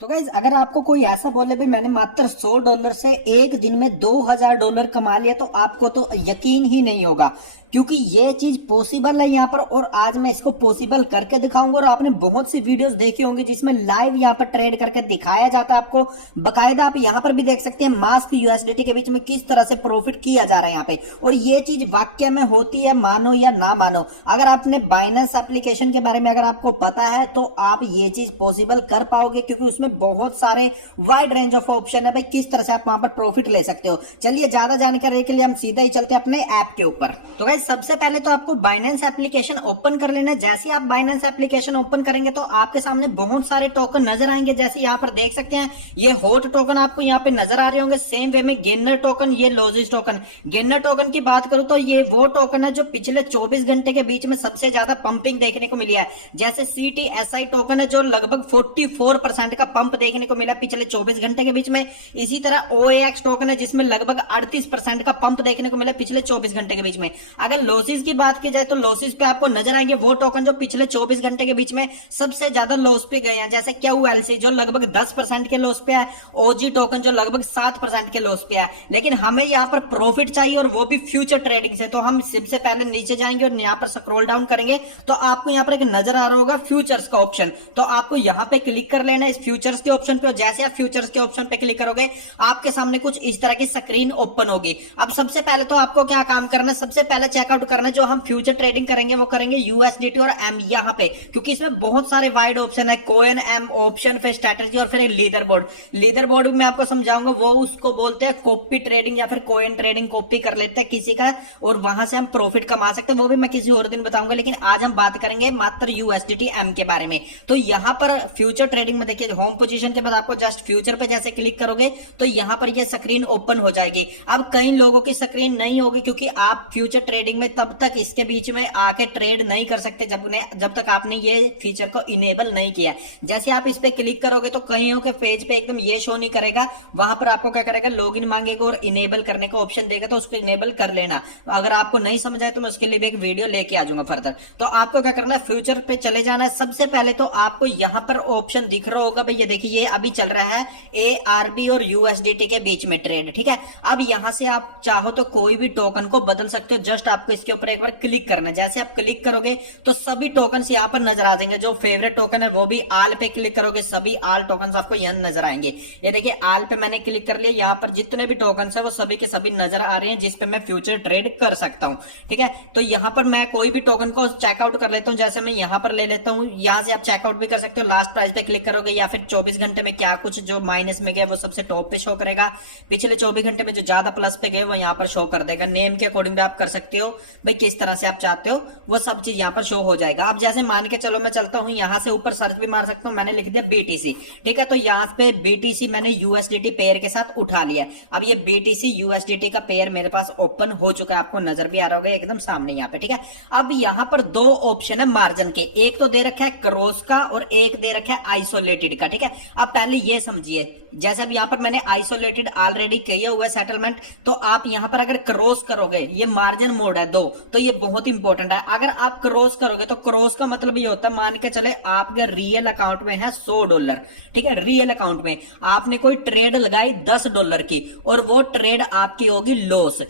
तो गाइज अगर आपको कोई ऐसा बोले भाई मैंने मात्र $100 से एक दिन में $2000 कमा लिया तो आपको तो यकीन ही नहीं होगा, क्योंकि ये चीज पॉसिबल है यहाँ पर। और आज मैं इसको पॉसिबल करके दिखाऊंगा। और आपने बहुत सी वीडियोस देखी होंगी जिसमें लाइव यहाँ पर ट्रेड करके दिखाया जाता है आपको बकायदा। आप यहाँ पर भी देख सकते हैं मास्क यूएसडीटी के बीच में किस तरह से प्रॉफिट किया जा रहा है यहाँ पे। और ये चीज वाक्य में होती है, मानो या ना मानो। अगर आपने बाइनेंस एप्लीकेशन के बारे में अगर आपको पता है तो आप ये चीज पॉसिबल कर पाओगे, क्योंकि उसमें बहुत सारे वाइड रेंज ऑफ ऑप्शन है भाई, किस तरह से आप वहां पर प्रॉफिट ले सकते हो। चलिए ज्यादा जानकारी के लिए हम सीधा ही चलते हैं अपने ऐप के ऊपर। तो गाइस सबसे पहले तो आपको बाइनेंस एप्लीकेशन ओपन कर लेना है। जैसे आप बाइनेंस एप्लीकेशन ओपन करेंगे तो आपके सामने बहुत सारे टोकन नजर आएंगे। जैसे यहाँ पर देख सकते हैं ये हॉट टोकन आपको यहाँ पे नजर आ रहे होंगे। सेम वे में गेनर टोकन, ये लॉजिस टोकन। गेनर टोकन की बात करूं तो ये वो टोकन है जो पिछले 24 घंटे के बीच में सबसे ज्यादा पंपिंग देखने को मिली है। जैसे CTSI टोकन है जो लगभग 44% का पंप देखने को मिला पिछले 24 घंटे के बीच में। इसी तरह OAX टोकन है जिसमें लगभग 38% का पंप देखने को मिला पिछले 24 घंटे के बीच में। अगर लॉसेस की बात की जाए तो लॉसेस पे आपको नजर आएंगे वो टोकन जो पिछले 24 घंटे के बीच में सबसे ज्यादा लॉस पे गए हैं। जैसे QLC जो लगभग 10% के लॉस पे है, OG टोकन जो लगभग 7% के लॉस पे है। लेकिन हमें यहाँ पर प्रॉफिट चाहिए और वो भी फ्यूचर ट्रेडिंग से। तो हम सबसे पहले नीचे जाएंगे और यहाँ पर स्क्रॉल डाउन करेंगे तो आपको यहाँ पर एक नजर आ रहा होगा फ्यूचर्स का ऑप्शन। तो आपको यहाँ पे क्लिक कर लेना है इस फ्यूचर्स के ऑप्शन पे। और जैसे आप फ्यूचर्स के ऑप्शन पे क्लिक करोगे आपके सामने कुछ इस तरह की स्क्रीन ओपन होगी। अब सबसे पहले तो आपको क्या काम करना है, सबसे पहले चेकआउट करना है जो हम फ्यूचर ट्रेडिंग करेंगे वो करेंगे USDT और M यहाँ पे, क्योंकि इसमें बहुत सारे वाइड ऑप्शन है। कोइन, M ऑप्शन, फिर स्ट्रेटजी और फिर लीडर बोर्ड। लीडर बोर्ड भी मैं आपको समझाऊंगा, वो उसको बोलते हैं कॉपी ट्रेडिंग या फिर कोइन ट्रेडिंग। कॉपी कर लेते हैं किसी का और वहां से हम प्रॉफिट कमा सकते हैं, वो भी मैं किसी और दिन बताऊंगा। लेकिन आज हम बात करेंगे मात्र USDT M के बारे में। तो यहाँ पर फ्यूचर ट्रेडिंग में देखिए होम पोजीशन के बाद आपको जस्ट फ्यूचर पे जैसे क्लिक करोगे तो यहाँ पर ये स्क्रीन ओपन हो जाएगी। अब कई लोगों की स्क्रीन नहीं होगी क्योंकि आप फ्यूचर ट्रेडिंग में तब तक इसके बीच में आके ट्रेड नहीं कर सकते जब तक आपने ये फीचर को इनेबल नहीं किया। जैसे आप इस पे क्लिक करोगे तो कईयों के पेज पे एकदम ये शो नहीं करेगा। वहां पर आपको क्या करेगा, लॉगिन मांगेगा और इनेबल करने का ऑप्शन देगा, तो उसको इनेबल कर लेना। अगर आपको नहीं समझ आए तो मैं उसके लिए भी एक वीडियो लेके आ जाऊंगा फर्दर। तो आपको क्या करना है, फ्यूचर पे चले जाना है। सबसे पहले तो आपको यहाँ पर ऑप्शन दिख रहा होगा भाई, ये देखिए ये अभी चल रहा है ARB और USDT के बीच में ट्रेड, ठीक है। अब यहां से आप चाहो तो कोई भी टोकन को बदल सकते हो। जस्ट आपको इसके ऊपर एक बार क्लिक करना है। जैसे आप क्लिक करोगे तो सभी टोकन यहाँ पर नजर आ जाएंगे। जो फेवरेट टोकन है वो भी आल पे क्लिक करोगे, सभी आल टोकन आपको यहाँ नजर आएंगे। ये देखिए आल पे मैंने क्लिक कर लिया, यहाँ पर जितने भी टोकन है वो सभी के सभी नजर आ रहे हैं जिसपे मैं फ्यूचर ट्रेड कर सकता हूँ, ठीक है। तो यहाँ पर मैं कोई भी टोकन को चेकआउट कर लेता हूँ। जैसे मैं यहाँ पर ले लेता हूँ, यहाँ से आप चेकआउट भी कर सकते हो। लास्ट प्राइस पे क्लिक करोगे या फिर 24 घंटे में क्या कुछ जो माइनस में गया वो सबसे टॉप पे शो करेगा। पिछले 24 घंटे में जो ज्यादा प्लस पे गए वो यहाँ पर शो कर देगा। नेम के अकॉर्डिंग भी आप कर सकते हो भाई, किस तरह से आप चाहते हो वो सब चीज यहाँ पर शो हो जाएगा। अब जैसे मान के चलो मैं चलता हूँ, यहाँ से ऊपर सर्च भी मार सकता हूँ। मैंने लिख दिया BTC, ठीक है। तो यहाँ पे BTC मैंने USDT पेयर के साथ उठा लिया। अब ये BTC USDT का पेयर मेरे पास ओपन हो चुका है, आपको नजर भी आ रहा होगा एकदम सामने यहाँ पे, ठीक है। अब यहाँ पर दो ऑप्शन है मार्जिन के, एक तो दे रखा है क्रॉस का और एक दे रखा है आइसोलेटेड का, ठीक है। अब पहले ये समझिए, जैसे अब यहाँ पर मैंने आइसोलेटेड ऑलरेडी किया हुआ सेटलमेंट, तो आप यहाँ पर अगर क्रॉस करोगे, ये मार्जिन मोड है 2, तो ये बहुत इंपॉर्टेंट है। अगर आप क्रॉस करोगे तो क्रॉस का मतलब ये होता है, मान के चले आपके रियल अकाउंट में है $100, ठीक है। रियल अकाउंट में आपने कोई ट्रेड लगाई $10 की और वो ट्रेड आपकी होगी लॉस।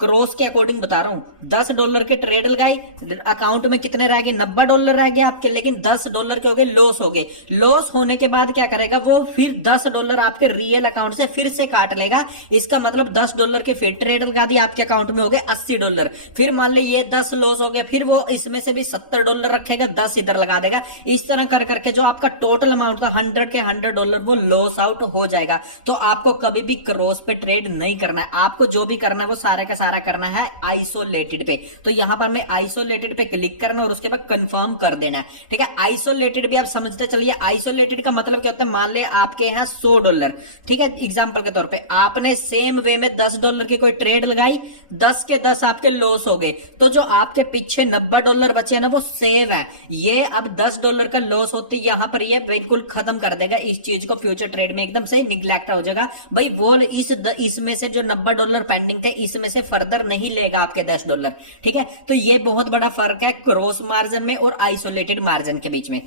क्रॉस के अकॉर्डिंग बता रहा हूं, $10 के ट्रेड लगाई, अकाउंट में कितने रह गए, $90 रह गए आपके, लेकिन $10 के हो गए लॉस हो गए। लॉस होने के बाद क्या करेगा वो, फिर $10 आपके रियल अकाउंट से फिर से काट लेगा। इसका मतलब $10 के फिर ट्रेड लगा दिया, आपके अकाउंट में हो गए $80। फिर मान ली ये 10 लॉस हो गया, फिर वो इसमें से भी $70 रखेगा, 10 इधर लगा देगा। इस तरह कर करके जो आपका टोटल अमाउंट था 100 के $100 वो लॉस आउट हो जाएगा। तो आपको कभी भी क्रॉस पे ट्रेड नहीं करना है। आपको जो भी करना है वो सारा का सारा करना है आइसोलेटेड पे। तो यहां पर मैं आइसोलेटेड पे क्लिक करना और उसके बाद कंफर्म कर देना है, ठीक है। आइसोलेटेड भी आप समझते चलिए, आइसोलेटेड का मतलब क्या होता है, मान ले आपके यहाँ $100, ठीक है। एग्जांपल के तौर पे आपने सेम वे में $10 की कोई ट्रेड लगाई, 10 के 10 आपके लॉस हो गए, तो जो आपके पीछे $90 बचे ना वो सेव है। ये अब $10 का लॉस होती यहां पर ये बिल्कुल खत्म कर देगा इस चीज को। फ्यूचर ट्रेड में एकदम से निग्लेक्ट हो जाएगा भाई, वो इसमें से जो $90 पेंडिंग थे इसमें से फर्दर नहीं लेगा आपके $10, ठीक है। तो ये बहुत बड़ा फर्क है क्रॉस मार्जिन में और आइसोलेटेड मार्जिन के बीच में।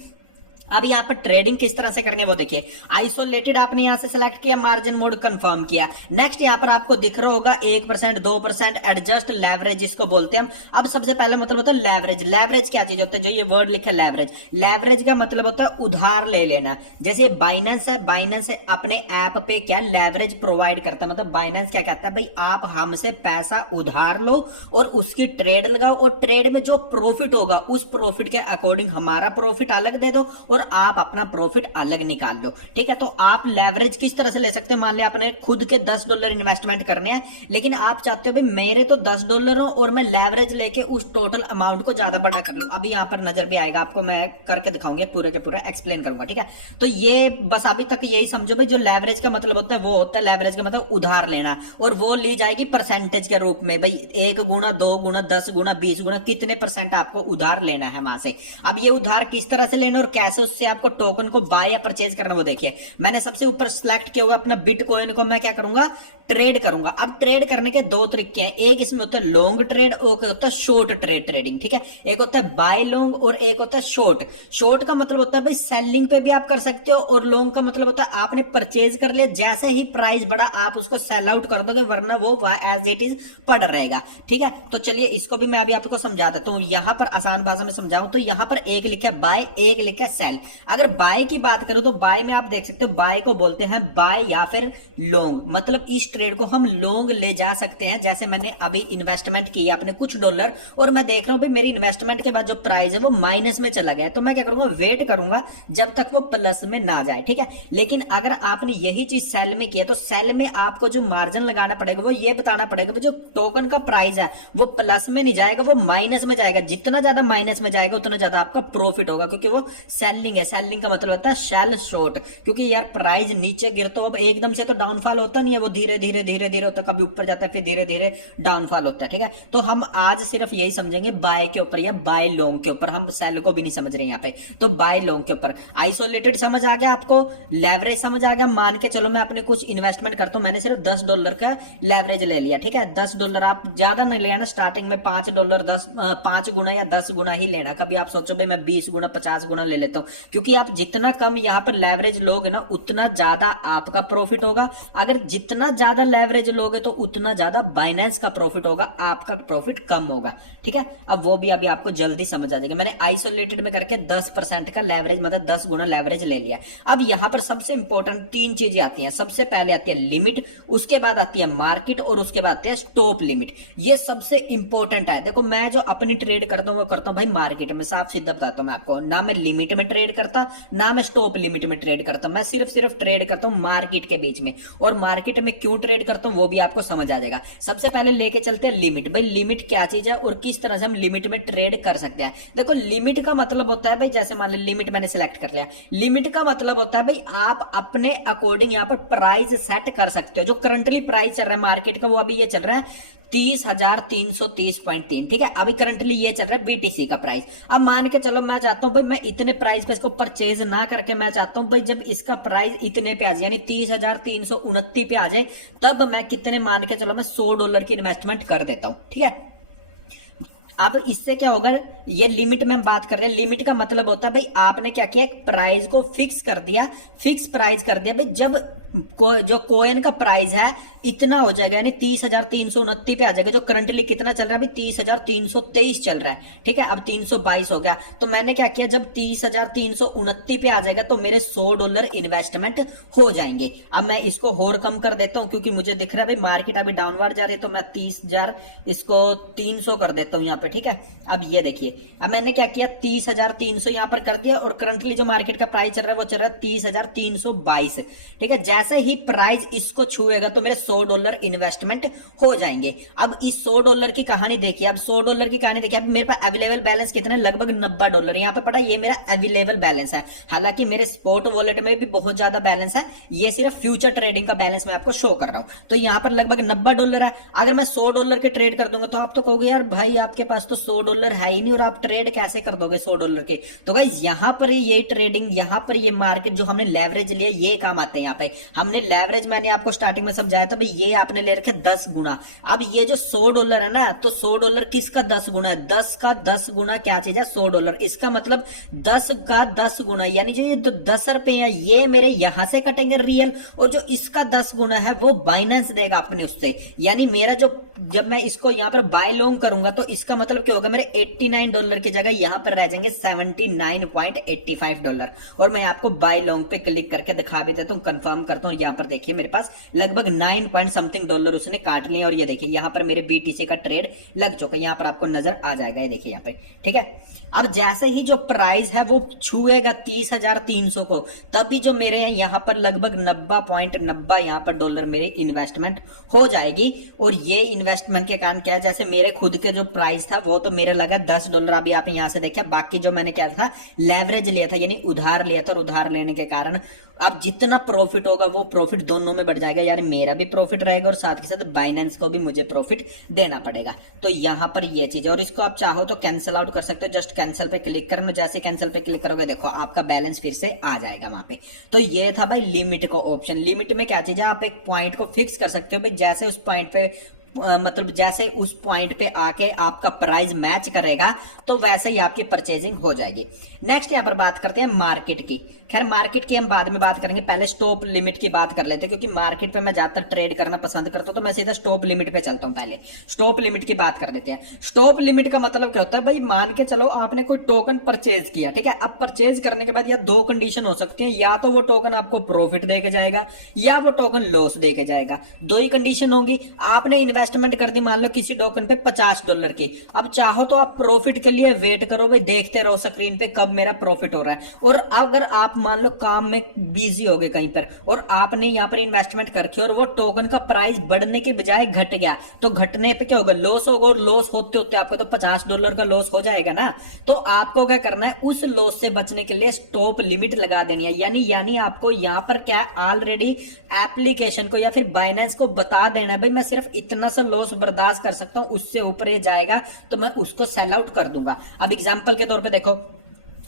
अब यहाँ पर ट्रेडिंग किस तरह से करेंगे वो देखिए। आइसोलेटेड आपने यहाँ से सिलेक्ट किया, मार्जिन मोड कंफर्म किया। नेक्स्ट यहाँ पर आपको दिख रहा होगा 1%, 2%, एडजस्ट लेवरेज जिसको बोलते हैं हम। अब सबसे पहले मतलब होता है लेवरेज। लेवरेज क्या चीज होता है, जो ये वर्ड लिखा है लेवरेज, लेवरेज का मतलब होता है उधार ले लेना। जैसे बाइनेंस है, बाइनेंस अपने ऐप पे क्या लेवरेज प्रोवाइड करता है, मतलब बाइनेंस क्या कहता है, भाई आप हमसे पैसा उधार लो और उसकी ट्रेड लगाओ, और ट्रेड में जो प्रॉफिट होगा उस प्रॉफिट के अकॉर्डिंग हमारा प्रॉफिट अलग दे दो और आप अपना प्रॉफिट अलग निकाल लो। ठीक है, तो आप लेवरेज किस तरह से ले सकते हैं, मान लिया आपने खुद के $10 इन्वेस्टमेंट करने हैं, लेकिन आप चाहते हो भाई मेरे तो $10 हो और मैं लेवरेज लेके उस टोटल अमाउंट को ज्यादा बड़ा कर लूं। अभी यहां पर नजर भी आएगा आपको, मैं करके दिखाऊंगा, पूरे के पूरा एक्सप्लेन करूंगा। ठीक है, तो ये बस अभी तक यही समझो भाई, जो लेवरेज का मतलब होता है वो होता है, लेवरेज का मतलब उधार लेना, और वो ली जाएगी परसेंटेज के रूप में, भाई 1 गुना, 2 गुना, 10 गुना, 20 गुना, कितने परसेंट आपको उधार लेना है वहां से। अब ये उधार किस तरह से लेना और कैसे उससे आपको टोकन को बाय या परचेज करना वो देखिए। मैंने सबसे ऊपर सिलेक्ट किया होगा अपना बिटकॉइन को, मैं क्या करूंगा, ट्रेड करूंगा। अब ट्रेड करने के दो तरीके हैं, एक इसमें होता है लॉन्ग ट्रेड और होता है शॉर्ट ट्रेड ट्रेडिंग। ठीक है, एक होता है बाय लॉन्ग और एक होता है शॉर्ट। शॉर्ट का मतलब होता है भाई सेलिंग पे भी आप कर सकते हो, और लॉन्ग का मतलब होता है आपने परचेज कर लिया, जैसे ही प्राइस बढ़ा आप उसको सेल आउट कर दोगे, वरना वो एज इट इज पड़ रहेगा। ठीक है, तो चलिए इसको भी मैं अभी आपको समझा देता हूं, यहां पर आसान भाषा में समझाऊं तो यहां पर एक लिखा है बाय, एक लिखा है सेल। अगर बाय की बात करूं तो बाय में आप देख सकते हो, बाय को बोलते हैं बाय या फिर लॉन्ग, मतलब इस ट्रेड को हम लॉन्ग ले जा सकते हैं। जैसे मैंने अभी इन्वेस्टमेंट किया अपने कुछ डॉलर, और मैं देख रहा हूं भाई मेरी इन्वेस्टमेंट के बाद जो प्राइस है वो माइनस में चला गया, तो मैं क्या करूंगा, वेट करूंगा जब तक वो प्लस में ना जाए। ठीक है, लेकिन अगर आपने यही चीज सेल में किया तो सेल में आपको जो मार्जिन लगाना पड़ेगा वो ये बताना पड़ेगा जो टोकन का प्राइस है वो प्लस में नहीं जाएगा, वो माइनस में जाएगा। जितना ज्यादा माइनस में जाएगा उतना ज्यादा आपका प्रॉफिट होगा, क्योंकि वो सेलिंग है। सेलिंग का मतलब होता है सेल शॉर्ट, क्योंकि यार प्राइस नीचे गिर तो अब एकदम से तो डाउनफॉल होता नहीं है, वो धीरे धीरे धीरे धीरे होता है, कभी ऊपर जाता है फिर धीरे धीरे डाउनफॉल होता है। ठीक है, तो हम आज सिर्फ यही समझेंगे बाय के ऊपर या बाय लॉन्ग के ऊपर, हम सेल को भी नहीं समझ रहे यहाँ पे। तो बाय लॉन्ग के ऊपर आइसोलेटेड समझ आ गया आपको, लेवरेज समझ आ गया। मान के चलो मैं अपने कुछ इन्वेस्टमेंट करता हूं, मैंने सिर्फ $10 का लेवरेज ले लिया। ठीक है, $10 आप ज्यादा नहीं लेना, स्टार्टिंग में $5 5 गुना या 10 गुना ही लेना। कभी आप सोचो भाई मैं 20 गुना 50 गुना ले लेता हूं, क्योंकि आप जितना कम यहाँ पर लेवरेज लोगे ना उतना ज्यादा आपका प्रॉफिट होगा। अगर जितना ज्यादा लेवरेज लोगे तो उतना ज्यादा बाइनेंस का प्रॉफिट होगा, आपका प्रॉफिट कम होगा। ठीक है, अब वो भी अभी आपको जल्दी समझ आ जाएगा। मैंने आइसोलेटेड में करके 10% का लेवरेज, मतलब 10 गुना लेवरेज ले लिया। अब यहाँ पर सबसे इंपॉर्टेंट 3 चीजें आती हैं। सबसे पहले आती है लिमिट, उसके बाद आती है मार्केट, और उसके बाद आती है स्टॉप लिमिट। ये सबसे इंपॉर्टेंट है। देखो मैं जो अपनी ट्रेड करता हूँ वो करता हूँ भाई मार्केट में, साफ सीधा बताता हूँ मैं आपको, ना मैं लिमिट में ट्रेड करता ना मैं स्टॉप लिमिट में ट्रेड करता हूँ, मैं सिर्फ ट्रेड करता हूँ मार्केट के बीच में। और मार्केट में क्यों ट्रेड करता हूँ वो भी आपको समझ आ जाएगा। सबसे पहले लेके चलते हैं लिमिट। भाई लिमिट क्या चीज है और किस तरह से हम लिमिट में ट्रेड कर सकते हैं। देखो लिमिट का मतलब होता है भाई, जैसे मान लो लिमिट मैंने सिलेक्ट कर लिया, लिमिट का मतलब होता है भाई आप अपने अकॉर्डिंग यहाँ पर प्राइस सेट कर सकते हो। जो करंटली प्राइस चल रहा है मार्केट का वो अभी ये चल रहा है 30,330.3। ठीक है, अभी करंटली ये चल रहा है बीटीसी का प्राइस। अब मान के चलो मैं चाहता हूं भाई मैं इतने प्राइस पे इसको परचेज ना करके मैं चाहता हूं भाई जब इसका प्राइस इतने पे आ जाए, यानी 30,329 पे आ जाए, तब मैं कितने, मान के चलो मैं $100 की इन्वेस्टमेंट कर देता हूं। ठीक है, अब इससे क्या होगा, ये लिमिट में हम बात कर रहे हैं। लिमिट का मतलब होता है भाई आपने क्या किया, प्राइस को फिक्स कर दिया, फिक्स प्राइस कर दिया भाई जब जो कोइन का प्राइस है इतना हो जाएगा, यानी 30,329 पे आ जाएगा। जो करंटली कितना चल रहा है अभी 30,323 चल रहा है। ठीक है, अब 322 हो गया, तो मैंने क्या किया, जब 30,329 पे आ जाएगा तो मेरे $100 इन्वेस्टमेंट हो जाएंगे। अब मैं इसको और कम कर देता हूं, क्योंकि मुझे दिख रहा है भाई मार्केट अभी डाउनवर्ड जा रही है, तो मैं 30,000 इसको 300 कर देता हूं यहाँ पे। ठीक है, अब ये देखिए, अब मैंने क्या किया 30,300 यहाँ पर कर दिया, और करंटली जो मार्केट का प्राइस चल रहा है वो चल रहा है 30,322। ठीक है, जैसे ही प्राइस इसको छुएगा तो मेरे $100 इन्वेस्टमेंट हो जाएंगे। अब इस $100 की कहानी देखिए, अब $100 की कहानी देखिए, अब मेरे पास अवेलेबल बैलेंस कितना है, लगभग $90 यहाँ पे पड़ा, ये मेरा अवेलेबल बैलेंस है। हालांकि मेरे स्पॉट वॉलेट में भी बहुत ज्यादा बैलेंस है, ये सिर्फ फ्यूचर ट्रेडिंग का बैलेंस मैं आपको शो कर रहा हूं। तो यहाँ पर लगभग $90 है। अगर मैं $100 के ट्रेड कर दूंगा तो आप तो कहोगे यार भाई आपके पास तो $100 है ही नहीं और आप ट्रेड कैसे कर दोगे $100 के। तो गाइस यहाँ पर ये ट्रेडिंग, यहाँ पर ये मार्केट जो हमने लेवरेज लिया ये काम आते हैं यहाँ पे। हमने लेवरेज मैंने आपको स्टार्टिंग में समझाया था भाई, ये आपने ले रखे 10 गुना। अब ये जो $100 है ना, तो $100 किसका 10 गुना है? 10 का 10 गुना क्या चीज है? $100। इसका मतलब 10 का 10 गुना, यानी जो ये 10 रुपए है ये मेरे यहां से कटेंगे रियल, और जो इसका 10 गुना है वो बाइनेंस देगा अपने उससे। यानी मेरा जो, जब मैं इसको यहां पर बाय लॉन्ग करूंगा तो इसका मतलब क्या होगा, मेरे $89 की जगह यहां पर रह जाएंगे $79.85। और मैं आपको बाय लॉन्ग पे क्लिक करके दिखा भी देता हूं, कंफर्म करता हूं। यहां पर देखिए मेरे पास लगभग 9 पॉइंट समथिंग डॉलर उसने काट लिया, और ये देखिए यहां पर मेरे BTC का ट्रेड लग चुका है, यहां पर आपको नजर आ जाएगा, ये देखिए यहां पे, ठीक है। अब जैसे ही जो प्राइस है वो छुएगा 30,300 को, तभी जो मेरे यहां पर लगभग 90.90 यहां पर डॉलर मेरे इन्वेस्टमेंट हो जाएगी। और ये इन्वेस्टमेंट के कारण क्या है, जैसे मेरे खुद के जो प्राइस था वो तो मेरे लगा $10। अभी आप यहां से देखिए, बाकी जो मैंने क्या था, लेवरेज लिया था यानी उधार लिया था, और उधार लेने के कारण अब जितना प्रॉफिट होगा वो प्रॉफिट दोनों में बढ़ जाएगा, यानी मेरा भी प्रॉफिट रहेगा और साथ के साथ बाइनेंस को भी मुझे प्रॉफिट देना पड़ेगा। तो यहां पर ये चीज है, और इसको आप चाहो तो कैंसिल आउट कर सकते हो, जस्ट कैंसिल पे क्लिक करना। जैसे कैंसिल पे क्लिक करोगे देखो आपका बैलेंस फिर से आ जाएगा वहां पे। तो ये था भाई लिमिट का ऑप्शन। लिमिट में क्या चीज है, आप एक पॉइंट को फिक्स कर सकते हो भाई, जैसे उस पॉइंट पे मतलब जैसे उस पॉइंट पे आके आपका प्राइस मैच करेगा तो वैसे ही आपकी परचेजिंग हो जाएगी। नेक्स्ट यहां पर बात करते हैं मार्केट की। खैर मार्केट की हम बाद में बात करेंगे, पहले स्टॉप लिमिट की बात कर लेते हैं, क्योंकि मार्केट पे मैं ज्यादातर ट्रेड करना पसंद करता हूं, तो मैं सीधा स्टॉप लिमिट पे चलता हूं। पहले स्टॉप लिमिट की बात कर लेते हैं। स्टॉप लिमिट का मतलब क्या होता है भाई, मान के चलो आपने कोई टोकन परचेज किया, ठीक है। अब परचेज करने के बाद या दो कंडीशन हो सकती है, या तो वो टोकन आपको प्रॉफिट देके जाएगा या वो टोकन लॉस देके जाएगा, दो ही कंडीशन होगी। आपने इन्वेस्टमेंट कर दी मान लो किसी टोकन पे $50 की, अब चाहो तो आप प्रॉफिट के लिए वेट करो भाई, देखते रहो स्क्रीन पे कब मेरा प्रॉफिट हो रहा है। और अगर आप मान लो काम में बिजी हो गए कहीं पर और आपने यहाँ पर इन्वेस्टमेंट करके और वो टोकन का प्राइस बढ़ने के बजाय घट गया, तो घटने पे क्या होगा, लॉस होगा। और लॉस होते होते आपको तो $50 का लॉस हो जाएगा ना। तो आपको क्या करना है, उस लॉस से बचने के लिए स्टॉप लिमिट लगा देनी है। यानी आपको यहाँ पर क्या ऑलरेडी एप्लीकेशन को या फिर बाइनेंस को बता देना है भाई मैं सिर्फ इतना सा लॉस बर्दाश्त कर सकता हूं, उससे ऊपर ये जाएगा तो मैं उसको सेल आउट कर दूंगा। अब एग्जांपल के तौर पे देखो,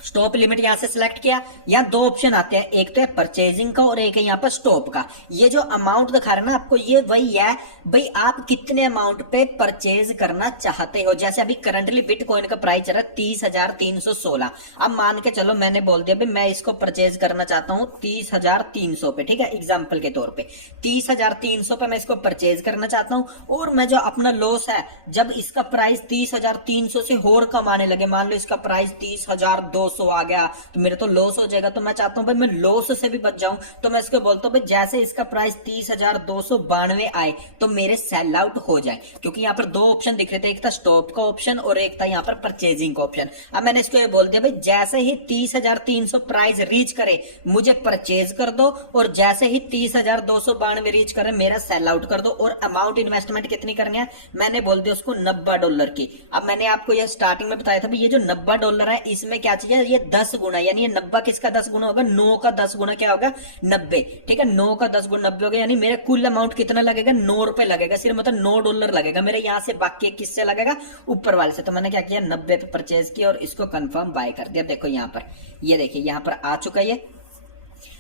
स्टॉप लिमिट यहां से सिलेक्ट किया, यहां दो ऑप्शन आते हैं, एक तो है परचेजिंग का और एक है यहां पर स्टॉप का। ये जो अमाउंट दिखा रहा है ना आपको, ये वही है भाई आप कितने अमाउंट पे परचेज करना चाहते हो। जैसे अभी करंटली बिटकॉइन का प्राइस चल रहा है 30,316। अब मान के चलो मैंने बोल दिया भाई मैं इसको परचेज करना चाहता हूं 30,300 पे, ठीक है। एग्जाम्पल के तौर पर 30,300 पे मैं इसको परचेज करना चाहता हूं, और मैं जो अपना लॉस है, जब इसका प्राइस 30,300 से और कम आने लगे, मान लो इसका प्राइस 30,200 आ गया तो मेरे तो लॉस हो जाएगा। तो मैं चाहता हूं भाई मैं लॉस से भी बच जाऊं, तो मैं इसको बोलता हूं भाई जैसे इसका प्राइस 30,292 आए तो मेरे सेल आउट हो जाए। क्योंकि यहाँ पर दो ऑप्शन दिख रहे थे, एक था स्टॉप का ऑप्शन और एक था यहाँ पर परचेजिंग का ऑप्शन। अब मैंने इसको ये बोल दिया भाई जैसे ही 30,300 प्राइस रीच करे मुझे परचेज कर दो, और जैसे ही 30,292 रीच करे मेरा सेल आउट कर दो। और अमाउंट इन्वेस्टमेंट कितनी करनी है, मैंने बोल दिया उसको $90 की। अब मैंने आपको ये स्टार्टिंग में बताया था भाई ये जो $90 है इसमें क्या चाहिए, ये 10 गुना, यानी ये 90 किसका 10 गुना होगा, 9 का 10 गुना क्या होगा, 90, ठीक है। 9 का 10 गुना 90 होगा, यानी मेरा कुल अमाउंट कितना लगेगा, $9 लगेगा सिर्फ, मतलब $9 लगेगा मेरे यहाँ से। बाकी किससे लगेगा, ऊपर वाले से। तो मैंने क्या किया 90 पे परचेज किया और इसको कंफर्म बाय कर दिया। देखो यहाँ पर, ये देखिए यहाँ पर आ चुका है।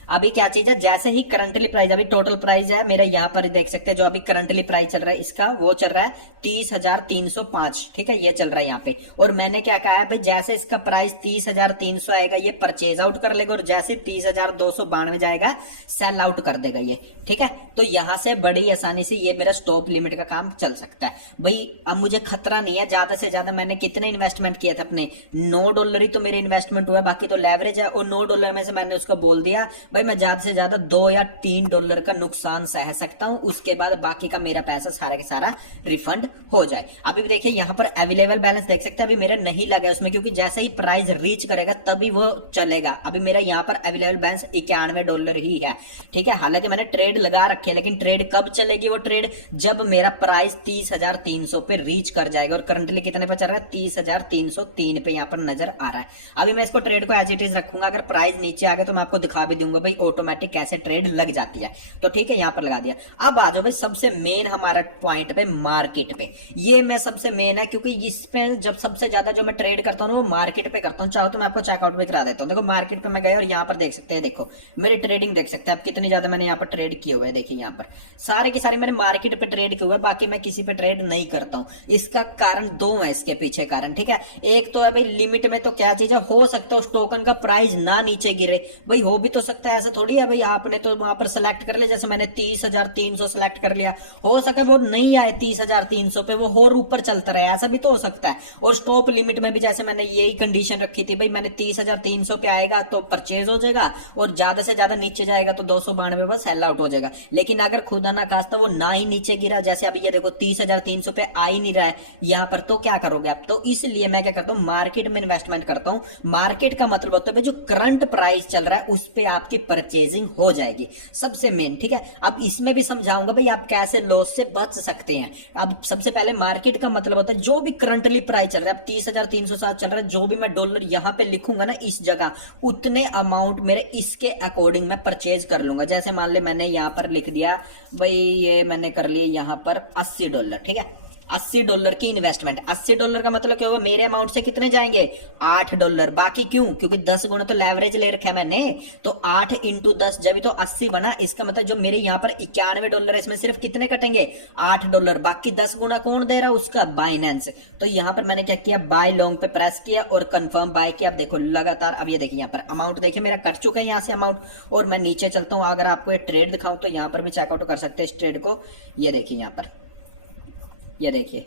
अभी क्या चीज है, जैसे ही करंटली प्राइस, अभी टोटल प्राइस है मेरा यहाँ पर देख सकते हैं, जो अभी करंटली प्राइस चल रहा है इसका वो चल रहा है 30,305, ठीक है, ये चल रहा है यहाँ पे। और मैंने क्या कहा है भाई जैसे इसका प्राइस 30,300 आएगा ये परचेज आउट कर लेगा, और जैसे 30,292 जाएगा सेल आउट कर देगा ये, ठीक है। तो यहां से बड़ी आसानी से ये मेरा स्टॉप लिमिट का काम चल सकता है भाई। अब मुझे खतरा नहीं है, ज्यादा से ज्यादा मैंने कितने इन्वेस्टमेंट किया था अपने, $9 ही तो मेरे इन्वेस्टमेंट हुआ, बाकी तो लेवरेज है। और $9 में से मैंने उसको बोल दिया भाई मैं ज्यादा से ज्यादा $2 या $3 का नुकसान सह सकता हूं, उसके बाद बाकी का मेरा पैसा सारा के सारा रिफंड हो जाए। अभी भी देखिए यहाँ पर अवेलेबल बैलेंस देख सकते हैं, अभी मेरा नहीं लगा उसमें, क्योंकि जैसे ही प्राइस रीच करेगा तभी वो चलेगा। अभी मेरा यहाँ पर अवेलेबल बैलेंस $91 ही है, ठीक है। हालांकि मैंने ट्रेड लगा रखे है, लेकिन ट्रेड कब चलेगी वो ट्रेड, जब मेरा प्राइस 30,300 पे रीच कर जाएगा। और करंटली कितने पे चल रहा है, 30,303 पे यहाँ पर नजर आ रहा है। अभी मैं इसको ट्रेड को एज इट इज रखूंगा, अगर प्राइस नीचे आ गया तो मैं आपको दिखा भी दूंगा भाई ऑटोमेटिक कैसे ट्रेड लग जाती है। तो ठीक है, यहाँ पर लगा दिया। अब आ जाओ भाई सबसे मेन हमारा पॉइंट पे, मार्केट पे। ये मैं सबसे मेन है क्योंकि इस पे जब सबसे ज्यादा जो मैं ट्रेड करता हूँ वो मार्केट पे करता हूँ। चाहो तो मैं आपको चेकआउट भी करा देता हूँ। देखो मार्केट पे मैं गया और यहाँ पर देख सकते हैं, देखो मेरी ट्रेडिंग देख सकते हैं आप कितनी ज्यादा मैंने यहाँ पर ट्रेड किए हुए हैं। देखिए यहाँ पर सारे के सारे मैंने मार्केट पे ट्रेड किए हुए, बाकी मैं किसी पे ट्रेड नहीं करता हूँ। इसका कारण दो है, इसके पीछे कारण, ठीक है। एक तो है भाई लिमिट में, तो क्या चीज है, हो सकता है उस टोकन का प्राइस ना नीचे गिरे। भाई हो भी तो सकता है, ऐसा थोड़ी है भाई आपने तो वहां पर सेलेक्ट कर लिया, जैसे मैंने 30,300 सेलेक्ट कर लिया, हो सके वो नहीं आए 30,300 पे, वो और ऊपर चलता रहे, ऐसा भी तो हो सकता है। और स्टॉप लिमिट में भी जैसे मैंने यही कंडीशन रखी थी, भाई मैंने 30,300 पे आएगा तो परचेज हो जाएगा, और ज्यादा से ज्यादा नीचे जाएगा तो 292 बस सेल आउट हो जाएगा। लेकिन अगर खुदा ना खास्ता वो ना ही नीचे गिरा, जैसे अभी ये देखो 30,300 पे आ ही नहीं रहा है यहाँ पर, तो क्या करोगे आप। तो इसलिए मैं क्या करता हूँ, मार्केट में इन्वेस्टमेंट करता हूँ। मार्केट का मतलब होता है जो करंट प्राइस चल रहा है उस पे आपकी परचेजिंग हो जाएगी, सबसे मेन, ठीक है। अब इसमें भी समझाऊंगा भाई आप कैसे लॉस से बच सकते हैं। अब सबसे पहले मार्केट का मतलब होता है जो भी करंटली प्राइस चल रहा है, अब 30,307 चल रहा है, जो भी मैं डॉलर यहाँ पे लिखूंगा ना इस जगह, उतने अमाउंट मेरे इसके अकॉर्डिंग मैं परचेज कर लूंगा। जैसे मान ले मैंने यहाँ पर लिख दिया भाई, ये मैंने कर ली यहाँ पर $80, ठीक है, $80 की इन्वेस्टमेंट। $80 का मतलब क्या हुआ, मेरे अमाउंट से कितने जाएंगे, $8। बाकी क्यों, क्योंकि 10 गुना तो लेवरेज ले रखा है मैंने, तो 8 इंटू 10 जब तो 80 बना। इसका मतलब जो मेरे यहाँ पर $91 है, इसमें सिर्फ कितने कटेंगे, $8। बाकी 10 गुना कौन दे रहा है, उसका बाइनेंस। तो यहाँ पर मैंने क्या किया, बाय लॉन्ग पे प्रेस किया और कंफर्म बाय किया। अब देखो लगातार, अब ये देखिए यहाँ पर अमाउंट देखिए मेरा कट चुका है यहाँ से अमाउंट। और मैं नीचे चलता हूँ, अगर आपको ये ट्रेड दिखाऊं तो यहाँ पर भी चेकआउट कर सकते हैं इस ट्रेड को। ये देखिए यहाँ पर, ये देखिए,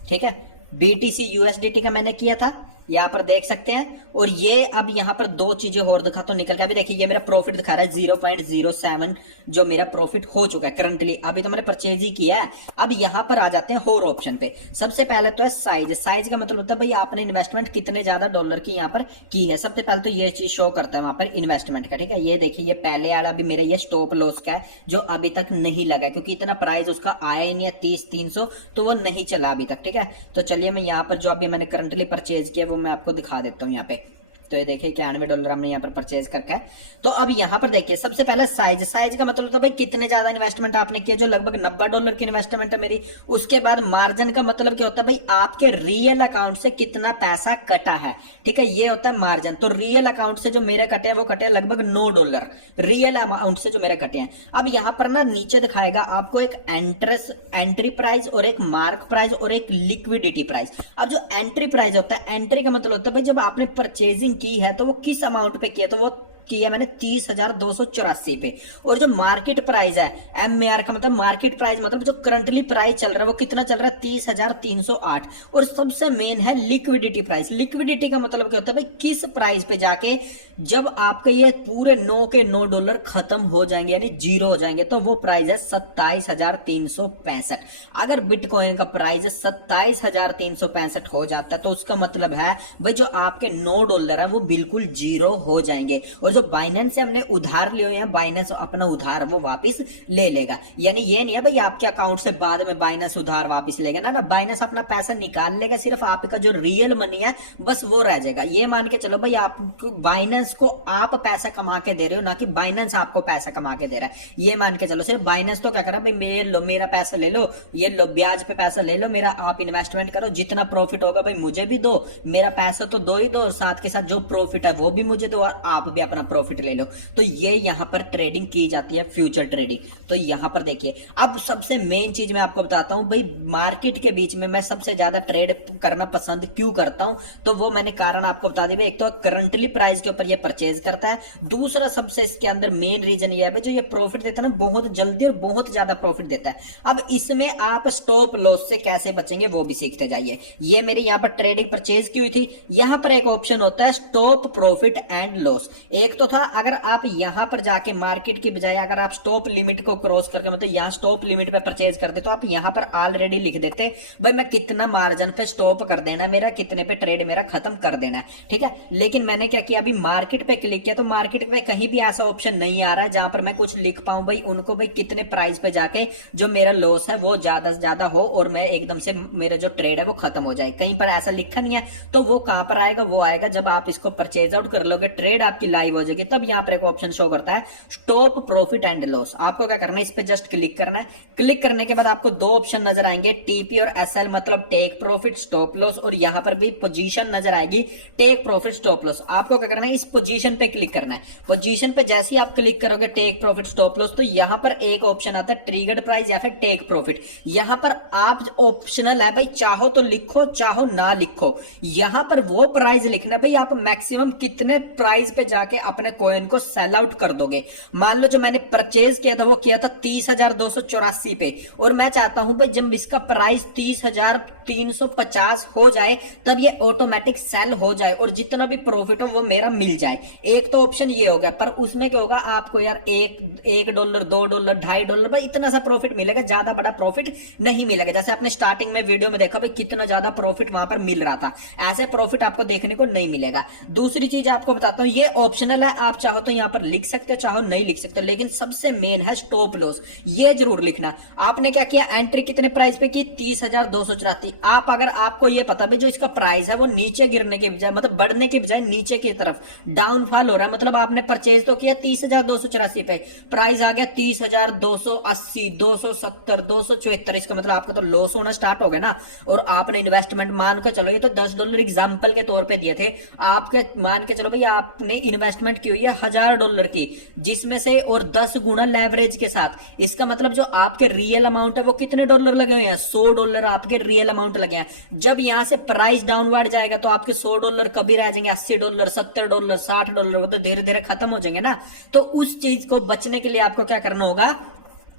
ठीक है, BTC USDT का मैंने किया था, यहाँ पर देख सकते हैं। और ये अब यहाँ पर दो चीजें और दिखा तो निकल के, अभी देखिए ये मेरा प्रॉफिट दिखा रहा है 0.07 जो मेरा प्रॉफिट हो चुका है करंटली, अभी तो मैंने परचेज ही किया है। अब यहाँ पर आ जाते हैं और ऑप्शन पे। सबसे पहले तो है साइज। साइज का मतलब होता है भाई आपने इन्वेस्टमेंट कितने ज्यादा डॉलर की यहाँ पर की है। सबसे पहले तो ये चीज शो करता है वहां पर इन्वेस्टमेंट का, ठीक है। ये देखिए ये पहले वाला भी मेरा ये स्टॉप लॉस का है जो अभी तक नहीं लगा, क्योंकि इतना प्राइस उसका आया ही नहीं है 30,300, तो वो नहीं चला अभी तक, ठीक है। तो चलिए मैं यहाँ पर जो अभी मैंने करंटली परचेज किया वो मैं आपको दिखा देता हूँ यहाँ पे। तो ये देखिए $91 हमने यहाँ पर परचेज करके है। तो अब यहाँ पर देखिए सबसे पहले साइज। साइज का मतलब होता है भाई कितने ज्यादा इन्वेस्टमेंट आपने किया, जो लगभग $90 की इन्वेस्टमेंट है मेरी। उसके बाद मार्जिन का मतलब क्या होता है भाई आपके रियल अकाउंट से कितना पैसा कटा है, ठीक है, ये होता है मार्जिन। तो रियल अकाउंट से जो मेरे कटे हैं वो कटे हैं लगभग $9 रियल अमाउंट से जो मेरे कटे हैं। अब यहाँ पर ना नीचे दिखाएगा आपको एक एंट्री प्राइस और एक मार्क प्राइस और एक लिक्विडिटी प्राइस। अब जो एंट्री प्राइस होता है, एंट्री का मतलब होता है भाई जब आपने परचेजिंग की है तो वो किस अमाउंट पे किया, तो वो किया मैंने 30,284 पे। और जो मार्केट प्राइस है, MAR का मतलब मार्केट प्राइस मतलब जो करंटली प्राइस चल रहा है वो कितना चल रहा है, 30,308। और सबसे मेन है लिक्विडिटी प्राइस। लिक्विडिटी का मतलब क्या होता है भाई किस प्राइस पे जाके जब आपके ये पूरे 9 के $9 खत्म हो जाएंगे यानी जीरो हो जाएंगे, तो वो प्राइस है 27,365। अगर बिटकॉइन का प्राइस 27,365 हो जाता है तो उसका मतलब है भाई जो आपके $9 है वो बिल्कुल जीरो हो जाएंगे। और जो बाइनेंस से हमने उधार लिए हुए हैं, बाइनेंस अपना उधार वो वापस ले लेगा। यानी ये नहीं है भाई आपके अकाउंट से बाद में बाइनेंस उधार वापस लेगा, ना ना, बाइनेंस अपना पैसा निकाल लेगा, सिर्फ आपका जो रियल मनी है बस वो रह जाएगा। ये मान के चलो भाई आप बाइनेंस को आप पैसा कमा के दे रहे हो, ना कि बाइनेंस आपको पैसा कमा के दे रहा है। ये मान के चलो, सिर्फ बाइनेंस तो क्या कर रहा है भाई, लो मेरा पैसा ले लो, ये लो ब्याज पे पैसा ले लो मेरा, आप इन्वेस्टमेंट करो, जितना प्रॉफिट होगा भाई मुझे भी दो, मेरा पैसा तो दो ही दो, और साथ के साथ जो प्रॉफिट है वो भी मुझे दो, और आप भी अपना प्रॉफिट ले लो। तो ये यहाँ पर ट्रेडिंग की जाती है, फ्यूचर ट्रेडिंग। तो यहाँ पर देखिए अब सबसे मेन चीज मैं आपको बताता हूं भाई, मार्केट के बीच में मैं सबसे ज्यादा ट्रेड करना पसंद क्यों करता हूं, तो वो मैंने कारण आपको बता दिया। एक तो करंटली प्राइस के ऊपर ये परचेज करता है, दूसरा सबसे इसके अंदर मेन रीजन ये है जो ये प्रॉफिट देता है ना, बहुत जल्दी और बहुत ज्यादा प्रॉफिट देता है। अब इसमें आप स्टॉप लॉस से कैसे बचेंगे वो भी सीखते जाइए। ये मेरी यहाँ पर ट्रेडिंग परचेज की हुई थी, यहाँ पर एक ऑप्शन होता है स्टॉप प्रॉफिट एंड लॉस। एक तो था अगर आप यहां पर जाके मार्केट की बजाय अगर आप स्टॉप लिमिट को क्रॉस करके मतलब यहां स्टॉप लिमिट पे परचेज करते तो आप यहां पर ऑलरेडी लिख देते भाई मैं कितना मार्जिन पे स्टॉप कर देना है मेरा, कितने पे ट्रेड मेरा खत्म कर देना है, ठीक है। लेकिन मैंने क्या किया, अभी मार्केट पे क्लिक किया तो मार्केट में कहीं भी ऐसा ऑप्शन नहीं आ रहा है जहां पर मैं कुछ लिख पाऊं भाई उनको भाई कितने प्राइस पे जाके जो मेरा लॉस है वो ज्यादा से ज्यादा हो और मैं एकदम से मेरा जो ट्रेड है वो खत्म हो जाए। कहीं पर ऐसा लिखा नहीं है, तो वो कहां पर आएगा, वो आएगा जब आप इसको परचेज आउट कर लोगे, ट्रेड आपकी लाइव हो जाएगी, तब यहाँ पर एक ऑप्शन शो करता है स्टॉप प्रॉफिट एंड लॉस। आपको क्या करना है, इस पे जस्ट क्लिक करना है। क्लिक करने के बाद आपको दो ऑप्शन नजर आएंगे, टीपी और एसएल, मतलब टेक प्रॉफिट स्टॉप लॉस, और यहाँ पर भी पोजीशन नजर आएगी, टेक प्रॉफिट स्टॉप लॉस। आपको क्या करना है, इस पोजीशन पे क्लिक करना है। पोजीशन पे जैसे ही आप क्लिक करोगे टेक प्रॉफिट स्टॉप लॉस, तो यहाँ पर एक ऑप्शन आता है ट्रिगर्ड प्राइस या फिर टेक प्रॉफिट। यहाँ पर आप ऑप्शनल है भाई, चाहो तो लिखो चाहो ना लिखो। यहाँ पर वो प्राइस लिखना भाई, आप मैक्सिमम कितने प्राइस पे जाके अपने कॉइन को सेल आउट कर दोगे। मान लो जो मैंने परचेज किया था वो किया था 30,284 पे, और मैं चाहता हूं भाई जब इसका प्राइस 30,350 हो जाए तब ये ऑटोमेटिक सेल हो जाए और जितना भी प्रॉफिट हो वो मेरा मिल जाए। एक तो ऑप्शन ये हो गया, पर उसमें क्या होगा, आपको यार $1, $2, $2.5 भाई इतना सा प्रॉफिट मिलेगा, ज्यादा बड़ा प्रॉफिट नहीं मिलेगा। जैसे आपने स्टार्टिंग में वीडियो में देखा भाई कितना ज्यादा प्रॉफिट वहां पर मिल रहा था, ऐसे प्रॉफिट आपको देखने को नहीं मिलेगा। दूसरी चीज आपको बताता हूं, ये ऑप्शनल है, आप चाहो तो यहाँ पर लिख सकते हो चाहो नहीं लिख सकते, लेकिन सबसे मेन है स्टॉप लॉस, ये जरूर लिखना। आपने क्या किया, एंट्री कितने प्राइस पे की, 30,284। आप अगर आपको ये पता भी जो इसका प्राइस है वो नीचे गिरने के बजाय, मतलब बढ़ने के बजाय नीचे की तरफ डाउनफॉल हो रहा है, मतलब आपने परचेज तो किया 30,284 पे, प्राइस आ गया 30,280, 270, 274, इसका मतलब आपको तो लॉस होना स्टार्ट हो गया ना। और आपने इन्वेस्टमेंट मान के चलो, ये तो $10 एग्जाम्पल के तौर पे दिए थे, आपके मान के चलो भाई आपने इन्वेस्टमेंट की हुई है $1,000 की, जिसमें से और 10 गुना लेवरेज के साथ, इसका मतलब जो आपके रियल अमाउंट है वो कितने डॉलर लगे हुए हैं, $100 आपके रियल अमाउंट लगे हैं। जब यहां से प्राइस डाउनवर्ड जाएगा तो आपके $100 कभी रह जाएंगे, $80, $70, $60, वो तो धीरे धीरे खत्म हो जाएंगे ना। तो उस चीज को बचने के लिए आपको क्या करना होगा,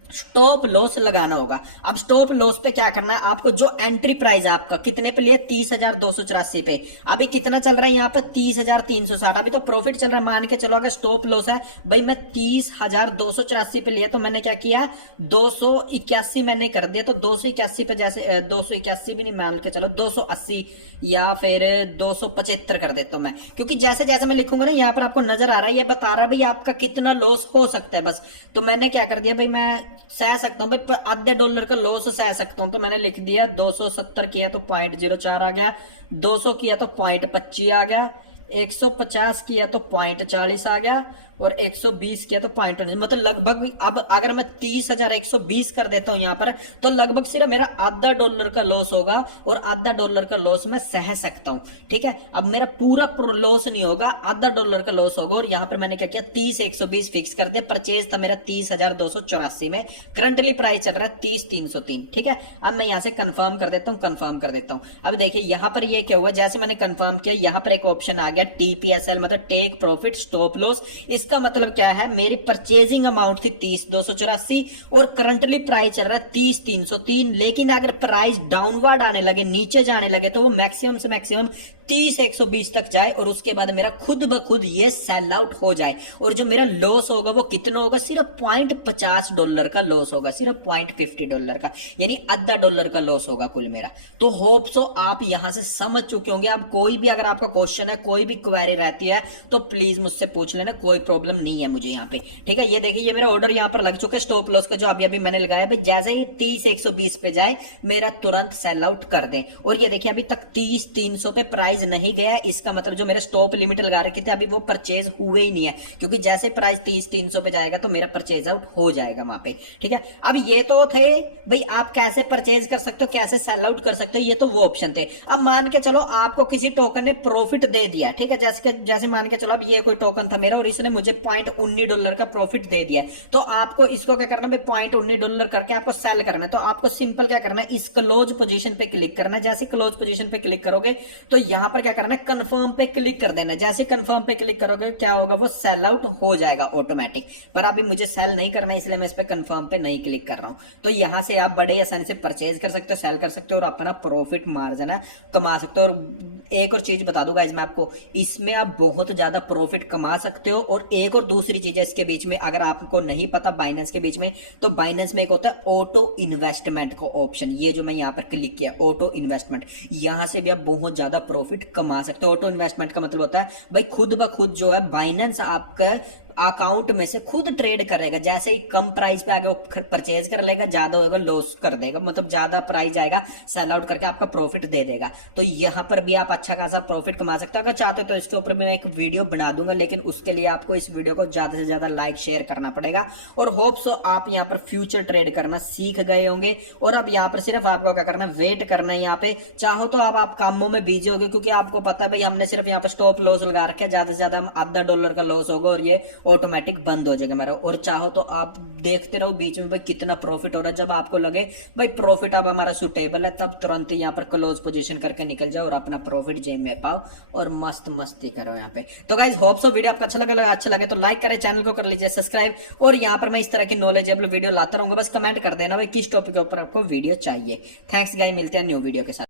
स्टॉप लॉस लगाना होगा। अब स्टॉप लॉस पे क्या करना है, आपको जो एंट्री प्राइस है आपका कितने पे लिया, 30,284 पे, अभी कितना चल रहा है यहाँ पे 30,360, अभी तो प्रॉफिट चल रहा है। मान के चलो अगर स्टॉप लॉस है भाई, मैं 30,284 पे लिया, तो मैंने क्या किया 281 मैंने कर दिया, तो 281 पे, जैसे 281 भी नहीं, मान के चलो 280 या फिर 275 कर देता हूं मैं, क्योंकि जैसे जैसे मैं लिखूंगा ना यहाँ पर आपको नजर आ रहा है, ये बता रहा है भाई आपका कितना लॉस हो सकता है बस। तो मैंने क्या कर दिया भाई, मैं सह सकता हूं भाई, $0.5 का लॉस सह सकता हूं, तो मैंने लिख दिया 270 किया तो 0.04 आ गया, 200 किया तो 0.25 आ गया, 150 किया तो 0.40 आ गया, और 120 किया तो 0.20, मतलब लगभग, अब अगर मैं 30,120 कर देता हूं यहाँ पर, तो लगभग सिर्फ मेरा $0.5 का लॉस होगा, और $0.5 का लॉस मैं सह सकता हूं। ठीक है, अब मेरा पूरा लॉस नहीं होगा, $0.5 का लॉस होगा। और यहाँ पर मैंने क्या किया, 30,120 फिक्स कर दिया। परचेज था मेरा 30,284 में, करंटली प्राइस चल रहा है 30,303। ठीक है, अब मैं यहाँ से कंफर्म कर देता हूँ, कंफर्म कर देता हूँ। अब देखिए यहाँ पर ये क्या हुआ, जैसे मैंने कंफर्म किया, यहाँ पर एक ऑप्शन आ गया TPSL, मतलब टेक प्रॉफिट स्टॉप लॉस। इसका मतलब क्या है, मेरी परचेजिंग अमाउंट थी 30,284 और करंटली प्राइस चल रहा है 30,303, लेकिन अगर प्राइस डाउनवर्ड आने लगे, नीचे जाने लगे, तो वो मैक्सिमम से मैक्सिमम 30,120 तक जाए और उसके बाद मेरा खुद ब खुद ये सेल आउट हो जाए। और जो मेरा लॉस होगा वो कितना होगा, सिर्फ $0.50 का लॉस होगा, सिर्फ $0.50 का, यानी $0.5 का लॉस होगा कुल मेरा। तो होप सो आप यहां से समझ चुके होंगे। अब कोई भी अगर आपका क्वेश्चन है, कोई भी क्वेरी रहती है तो प्लीज मुझसे पूछ लेना, कोई प्रॉब्लम नहीं है मुझे यहाँ पे। ठीक है, ये देखिए ये मेरा ऑर्डर यहाँ पर लग चुका है स्टॉप लॉस का, जो अभी अभी मैंने लगाया भाई, जैसे ही 30,120 पे जाए मेरा तुरंत सेल आउट कर दें। और ये देखिए अभी तक 30,300 पे प्राइस नहीं गया, इसका मतलब जो मेरा स्टॉप लिमिट लगा रखे थे अभी वो परचेज हुए ही नहीं है, क्योंकि जैसे प्राइस 30,300 पे जाएगा तो मेरा परचेज आउट हो जाएगा वहां पे। ठीक है, अब ये तो थे भाई आप कैसे परचेज कर सकते हो, कैसे सेल आउट कर सकते हो, ये तो वो ऑप्शन थे। अब मान के चलो आपको किसी टोकन ने प्रॉफिट दे दिया, ठीक है, जैसे मान के चलो अब ये कोई टोकन था मेरा और इसने मुझे $0.19 का प्रॉफिट दे दिया, तो आपको इसको क्या करना है, $0.19 करके आपको सेल करना है। तो आपको सिंपल क्या करना है, इस क्लोज पोजीशन पे क्लिक करना है। जैसे क्लोज पोजीशन पे क्लिक करोगे तो यहां पर क्या करना है, कंफर्म पे क्लिक कर देना। जैसे कंफर्म पे क्लिक करोगे क्या होगा, वो सेल आउट हो जाएगा ऑटोमेटिक। पर अभी मुझे सेल नहीं करना है, इसलिए मैं इस पे कंफर्म पे नहीं क्लिक कर रहा हूं। तो यहां से आप बड़े आसानी से परचेज कर सकते हो, सेल कर सकते हो और अपना प्रॉफिट मार्जिन है कमा सकते हो। और एक और चीज बता दूंगा इसमें आपको, इसमें आप बहुत ज्यादा प्रॉफिट कमा सकते हो। और एक और दूसरी चीज है इसके बीच में, अगर आपको नहीं पता बाइनेंस के बीच में, तो बाइनेंस में एक होता है ऑटो इन्वेस्टमेंट का ऑप्शन, ये जो मैं यहाँ पर क्लिक किया ऑटो इन्वेस्टमेंट, यहां से भी आप बहुत ज्यादा प्रॉफिट कमा सकते हो। ऑटो इन्वेस्टमेंट का मतलब होता है भाई खुद ब खुद जो है बाइनेंस आपका अकाउंट में से खुद ट्रेड करेगा। जैसे ही कम प्राइस पे आगे वो परचेज कर लेगा, ज्यादा होगा लॉस कर देगा, मतलब ज्यादा प्राइस आएगा सेल आउट करके आपका प्रॉफिट दे देगा। तो यहाँ पर भी आप अच्छा खासा प्रॉफिट कमा सकते हो। अगर चाहते हो तो इसके ऊपर मैं एक वीडियो बना दूंगा, लेकिन उसके लिए आपको इस वीडियो को ज्यादा से ज्यादा लाइक शेयर करना पड़ेगा। और होप सो आप यहाँ पर फ्यूचर ट्रेड करना सीख गए होंगे। और अब यहाँ पर सिर्फ आपको क्या करना है, वेट करना है। यहाँ पे चाहो तो आप कामों में बिजी होगे, क्योंकि आपको पता है भाई हमने सिर्फ यहाँ पर स्टॉप लॉस लगा रखे हैं, ज्यादा से ज्यादा हम $0.5 का लॉस होगा और ये ऑटोमेटिक बंद हो जाएगा मेरा। और चाहो तो आप देखते रहो बीच में भाई कितना प्रॉफिट हो रहा है। जब आपको लगे भाई प्रॉफिट अब हमारा सुटेबल है, तब तुरंत यहाँ पर क्लोज पोजीशन करके निकल जाओ और अपना प्रॉफिट जेब में पाओ और मस्त मस्ती करो यहाँ पे। तो गाइज होप सो वीडियो आपको अच्छा लगे तो लाइक करें, चैनल को कर लीजिए सब्सक्राइब। और यहाँ पर मैं इस तरह की नॉलेजेबल वीडियो लाता रहूंगा, बस कमेंट कर देना भाई किस टॉपिक के ऊपर आपको वीडियो चाहिए। थैंक्स गाइस, मिलते हैं न्यू वीडियो के साथ।